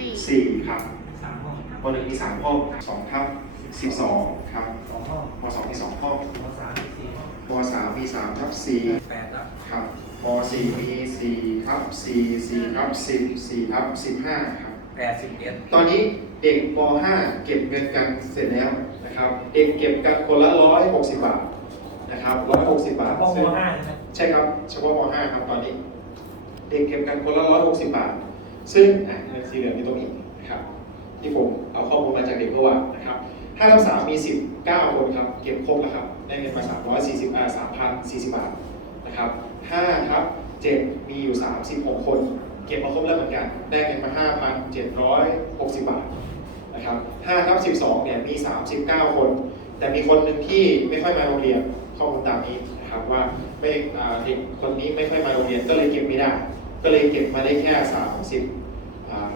สี่สี่ครับสามห้องปหนึ่งมีสามห้องสองทับสิบสองครับสองห้องปสองมีสองห้องมสามมีสี่ห้องปสามมีสามทับสี่แปดแล้วครับปสี่มีสี่ทับสี่สี่ทับสิบสี่ทับสิบห้าครับแปดสิบเอ็ดตอนนี้เด็กป .5 เก็บเงินกันเสร็จแล้วนะครับ เด็กเก็บกันคนละร้อยหกสิบบาทนะครับร้อยหกสิบบาทห้องซึ่งมห้าใช่ไหมใช่ครับเฉพาะม .5 ครับตอนนี้ เด็กเก็บกันคนละร้อยหกสิบบาท ซึ่งสีเหลืองอยู่ตรงนี้นะครับที่ผมเอาข้อมูลมาจากเด็กเมื่อวานนะครับห้าทับสามมีสิบเก้าคนครับเก็บครบแล้วครับได้เงินมาสามร้อยสี่สิบอ่าสามพันสี่สิบบาทนะครับห้าทับเจ็ดมีอยู่สามสิบหกคน เก็บมาครบแล้วเหมือนกัน ได้เงินมาห้าพันเจ็ดร้อยหกสิบบาทนะครับห้าทับสิบสองเนี่ยมีสามสิบเก้าคน แต่มีคนหนึ่งที่ไม่ค่อยมาโรงเรียนข้อมูลตามนี้นะครับว่าไม่อ่าเด็กคนนี้ไม่ค่อยมาโรงเรียนก็เลยเก็บไม่ได้ ก็เลยเก็บมาได้แค่สามสิบ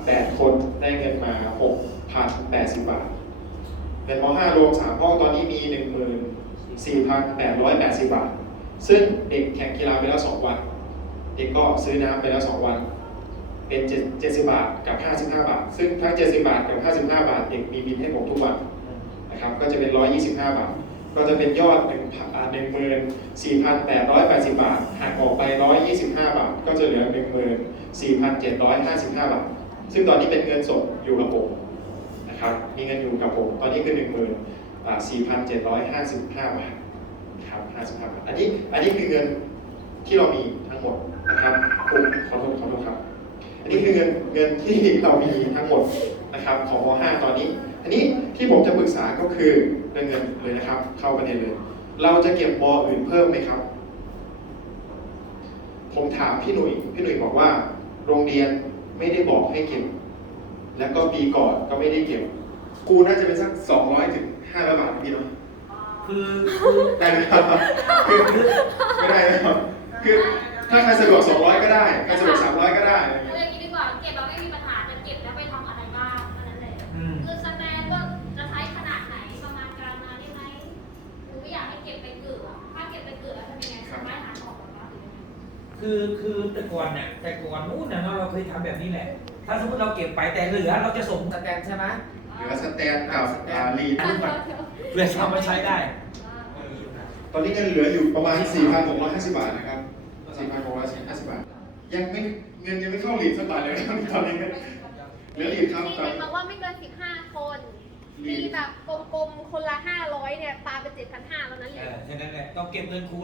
แปดคนได้เงินมาหกพันแปดสิบบาทเป็นม .5 รวมสามห้องตอนนี้มีหนึ่งหมื่นสี่พันแปดร้อยแปดสิบบาท ซึ่งเด็กแข่งกีฬาไปแล้วสองวัน เด็กก็ซื้อน้ำไปแล้วสองวัน เป็นเจ็ดสิบบาทกับห้าสิบห้าบาท ซึ่งทั้งเจ็ดสิบบาทกับห้าสิบห้าบาท เด็กมีบินให้ผมทุกวันนะครับ ก็จะเป็น 125 บาท ก็จะเป็นยอด1 1 4 8 8 0 บาทหักออกไป 125 บาท ก็จะเหลือ 14,755 บาท ซึ่งตอนนี้เป็นเงินสดอยู่กับผมนะครับ มีเงินอยู่กับผม ตอนนี้คือ 14,755 บาทครับ55 บาท อันนี้ อันนี้คือเงินที่เรามีทั้งหมดนะครับผมขอโทษขอโทษครับ อันนี้คือเงินเงินที่เรามีทั้งหมดนะครับของม .5 ตอนนี้ นนี้ที่ผมจะปรึกษาก็คือเรื่องเงินเลยนะครับ เข้าประเด็นเลย เราจะเก็บมอื่นเพิ่มไหมครับ ผมถามพี่หนุ่ยพี่หนุ่ยบอกว่า โรงเรียนไม่ได้บอกให้เก็บ แล้วก็ปีก่อนก็ไม่ได้เก็บครูน่าจะเป็นสักสองร้อยถึงห้าร้อยบาทนะพี่เนาะคือคือได้ไหมครับคือไม่ได้นะครับคือถ้าใครสะดวกสองร้อยก็ได้ใครสะดวกสามร้อยก็ได้อะไรอย่างเอาเงี้ยอย่างนี้ดีกว่าเก็บเราไม่มีปัญหา คือคือแต่ก่อนเนี่ยแต่ก่อนนู้นเนี่ยเราเคยทำแบบนี้แหละ ถ้าสมมติเราเก็บไปแต่เหลือเราจะส่งสแตนใช่ไหมเหลือสแตนกับอ่าลีดเดี๋ยวเดี๋ยวเพื่อทำมาใช้ได้ตอนนี้เงินเหลืออยู่ประมาณ 4,650 บาทนะครับ 4,650 บาท ยังไม่เงินยังไม่เข้าลีดสักบาทเลยนะครับตอนนี้เหลือลีดครับมีตอนเห็นนี้บอกว่าไม่เกิน 15 คนมีแบบกลมๆ คนละ 500 เนี่ย ปาไป7,500 แล้วนะเอเรียนอแค่นั้นแหละต้องเก็บเงินครู